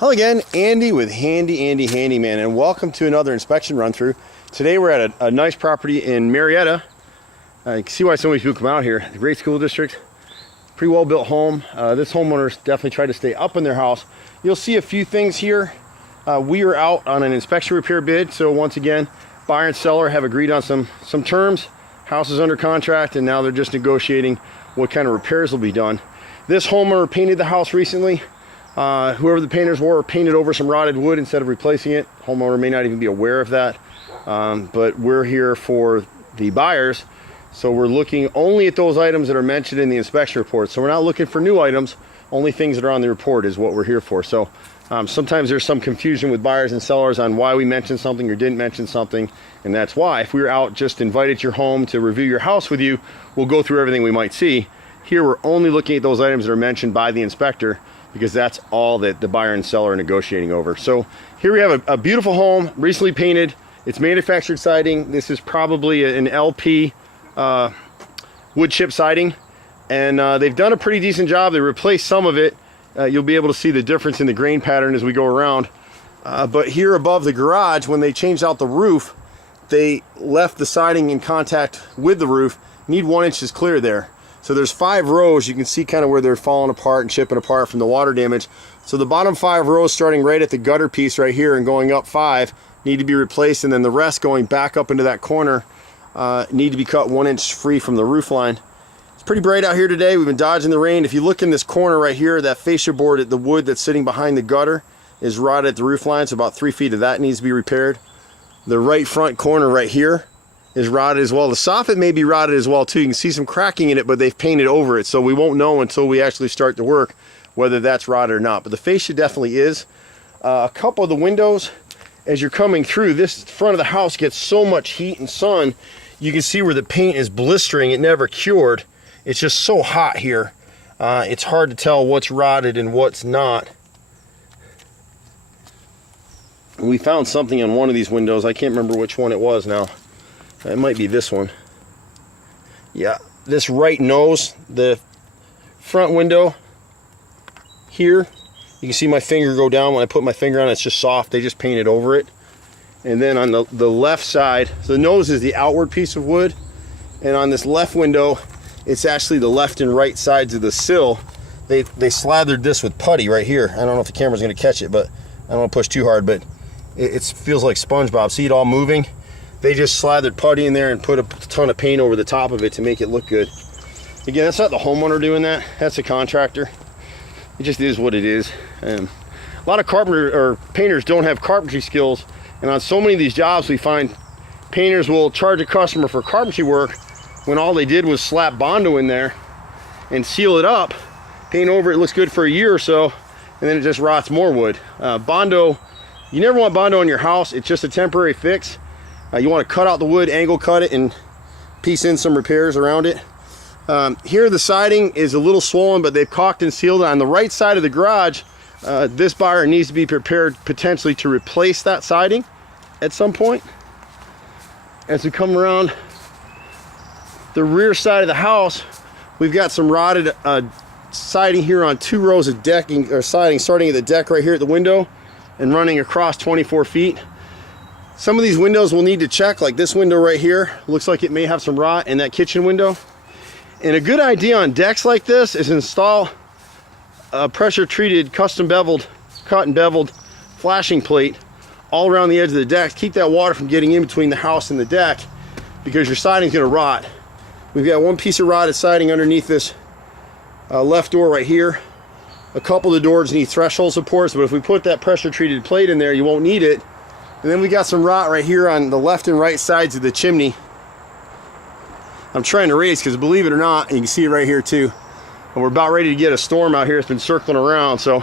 Hello again, Andy with HandyANdy Handyman, and welcome to another inspection run through. Today we're at a nice property in Marietta. You can see why so many people come out here. A great school district, pretty well built home. This homeowner's definitely tried to stay up in their house. You'll see a few things here. We are out on an inspection repair bid, so once again, buyer and seller have agreed on some terms. House is under contract, and now they're just negotiating what kind of repairs will be done. This homeowner painted the house recently. Whoever the painters were painted over some rotted wood instead of replacing it. Homeowner may not even be aware of that, but we're here for the buyers, so we're looking only at those items that are mentioned in the inspection report. So we're not looking for new items, only things that are on the report is what we're here for. So sometimes there's some confusion with buyers and sellers on why we mentioned something or didn't mention something, and that's why. If we were out just invited your home to review your house with you, we'll go through everything we might see. Here we're only looking at those items that are mentioned by the inspector, because that's all that the buyer and seller are negotiating over. So here we have a beautiful home, recently painted. It's manufactured siding. This is probably an LP wood chip siding, and they've done a pretty decent job. They replaced some of it. You'll be able to see the difference in the grain pattern as we go around. But here above the garage, when they changed out the roof, they left the siding in contact with the roof. Need 1 inch clear there. So there's 5 rows. You can see kind of where they're falling apart and chipping apart from the water damage. So the bottom 5 rows, starting right at the gutter piece right here and going up 5, need to be replaced, and then the rest going back up into that corner need to be cut 1 inch free from the roof line. It's pretty bright out here today. We've been dodging the rain. If you look in this corner right here, that fascia board, the wood that's sitting behind the gutter is rotted at the roof line, so about 3 feet of that needs to be repaired. The right front corner right here is rotted as well. The soffit may be rotted as well too. You can see some cracking in it, but they've painted over it, so we won't know until we actually start the work whether that's rotted or not. But the fascia definitely is. A couple of the windows, as you're coming through, this front of the house gets so much heat and sun, you can see where the paint is blistering. It never cured. It's just so hot here. It's hard to tell what's rotted and what's not. We found something on one of these windows. I can't remember which one it was now. It might be this one. Yeah, this right nose, the front window here, you can see my finger go down. When I put my finger on it, it's just soft. They just painted over it. And then on the left side, the nose is the outward piece of wood, and on this left window, it's actually the left and right sides of the sill. They slathered this with putty right here. I don't know if the camera's going to catch it, but I don't want to push too hard, but it feels like SpongeBob. See it all moving? They just slathered putty in there and put a ton of paint over the top of it to make it look good. Again, that's not the homeowner doing that. That's a contractor. It just is what it is. A lot of carpenter or painters don't have carpentry skills, and on so many of these jobs we find painters will charge a customer for carpentry work when all they did was slap Bondo in there and seal it up, paint over it, looks good for a year or so, and then it just rots more wood. Bondo, you never want Bondo in your house. It's just a temporary fix. You want to cut out the wood, angle cut it, and piece in some repairs around it. Here the siding is a little swollen, but they've caulked and sealed it. On the right side of the garage, this buyer needs to be prepared potentially to replace that siding at some point. As we come around the rear side of the house, we've got some rotted siding here on 2 rows of decking or siding, starting at the deck right here at the window and running across 24 feet. Some of these windows will need to check, like this window right here. Looks like it may have some rot in that kitchen window. And a good idea on decks like this is install a pressure treated, custom beveled, cut and beveled flashing plate all around the edge of the deck. Keep that water from getting in between the house and the deck, because your siding's gonna rot. We've got 1 piece of rotted siding underneath this left door right here. A couple of the doors need threshold supports, but if we put that pressure treated plate in there, you won't need it. And then we got some rot right here on the left and right sides of the chimney. I'm trying to raise because, believe it or not, and you can see it right here too, and we're about ready to get a storm out here. It's been circling around, so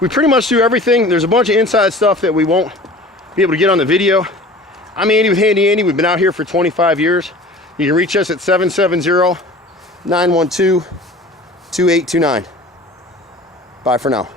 we pretty much do everything. There's a bunch of inside stuff that we won't be able to get on the video. I'm Andy with HandyANdy. We've been out here for 25 years. You can reach us at 770-912-2829. Bye for now.